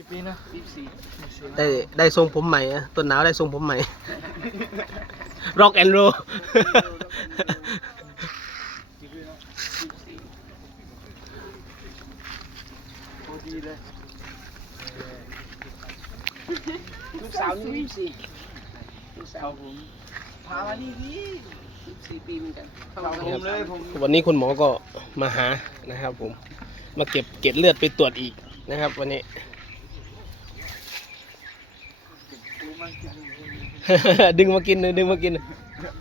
กี่ปีนะยี่สี่ได้ได้ทรงผมใหม่อะต้นหนาวได้ทรงผมใหม่ ร็อกแอนด์โรกี่ปีนะยี่สี่โคตรดีเลยลูกสาวนี่ยี่สี่ลูกสาวผมพามานี่ดิยี่สี่ปีเหมือนกันผมเลยผมวันนี้คุณหมอก็มาหานะครับผม มาเก็บเกล็ดเลือดไปตรวจอีกนะครับ วันนี้ ดูมันกินดึงมากินเลยดึงมากิน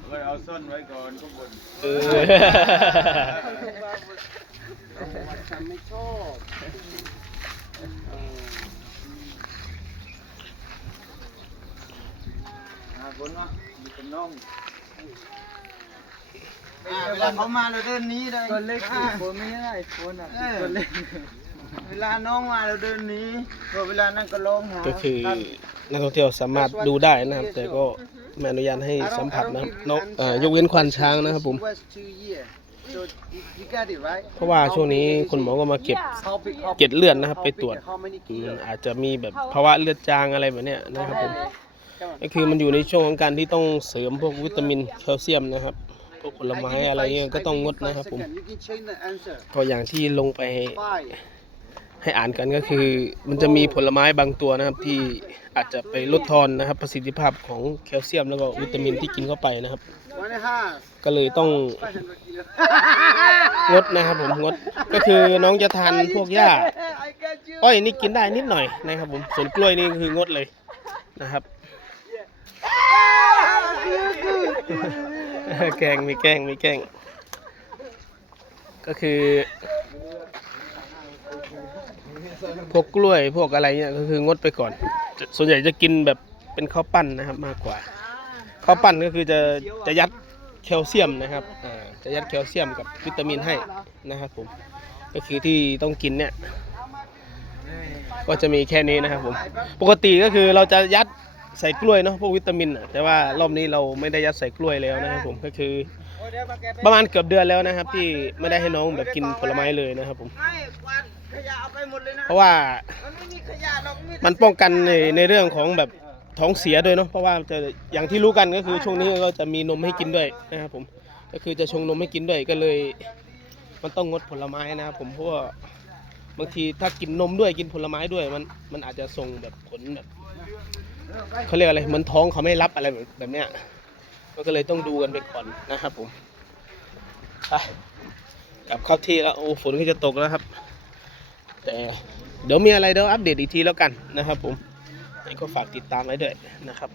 มันเอาซ่อนไว้ก่อนก็บนเออฉันไม่ชอบหาคนวะอยู่กับน้องเวลาเขามาเราเดินนี้เลยคนเล็กคนไม่ได้คนอะคนเล็กเวลาน้องมาเราเดินหนี้พอเวลานั้นก็ร้องหาก็คือ นักท่องเที่ยวสามารถดูได้นะครับ แต่ก็ไม่อนุญาตให้สัมผัสนะครับนกเอ่อยกเว้นควานช้างนะครับผม So you got it right เพราะว่าช่วงนี้คุณหมอก็มาเก็บ How big how เกล็ดเลือดนะครับ ไปตรวจ how many อืม kilo อาจจะมีแบบภาวะเลือดจางอะไรแบบเนี้ยนะครับผมก็คือมันอยู่ในช่วงของการที่ต้องเสริมพวกวิตามินแคลเซียมนะครับพวกผลไม้อะไรเงี้ยก็ต้องงดนะครับผม You can change the answer ก็อย่างที่ลงไป five ให้อ่านกันก็คือ มันจะมีผลไม้บางตัวนะครับ ที่อาจจะไปลดทอนนะครับ ประสิทธิภาพของแคลเซียมแล้วก็วิตามินที่กินเข้าไปนะครับ ก็เลยต้องงดนะครับผมงดก็คือน้องจะทานพวกหญ้าอ้อยนี่กินได้นิดหน่อยนะครับผมส่วนกล้วยนี่คืองดเลยนะครับแกล้งมีแกล้งมีแกล้งก็คือ พวกกล้วยพวกอะไรเนี่ยก็คืองดไปก่อน ส่วนใหญ่จะกินแบบเป็นข้าวปั้นนะครับมากกว่าข้าวปั้นก็คือจะจะยัดแคลเซียมนะครับจะยัดแคลเซียมกับวิตามินให้นะครับผมก็คือที่ต้องกินเนี่ยก็จะมีแค่นี้นะครับผมปกติก็คือเราจะยัดใส่กล้วยเนาะพวกวิตามินอะแต่ว่ารอบนี้เราไม่ได้ยัดใส่กล้วยแล้วนะครับผมก็คือประมาณเกือบเดือนแล้วนะครับ ที่ไม่ได้ให้น้องแบบกินผลไม้เลยนะครับผม ขยะเอาไปหมดเลยนะเพราะว่ามันไม่มีขยะหรอกมีแต่มันป้องกันในในเรื่องของแบบท้องเสียด้วยเนาะเพราะว่าจะอย่างที่รู้กันก็คือช่วงนี้ก็จะมีนมให้กินด้วยนะครับผมก็คือจะชงนมให้กินด้วยก็เลย มันต้องงดผลไม้นะครับผมเพราะว่าบางทีถ้ากินนมด้วยกินผลไม้ด้วยมันมันอาจจะส่งแบบผลแบบเขาเรียกอะไรเหมันท้องเขาไม่รับอะไรแบบแบบเนี้ยมันก็เลยต้องดูกันไปก่อนนะครับผมไปกลับเข้าที่แล้วโอ้ฝนก็จะตกแล้วครับ แต่เดี๋ยวมีอะไรเดี๋ยวอัปเดตอีกทีแล้วกันนะครับผมก็ฝากติดตามไว้ด้วยนะครับ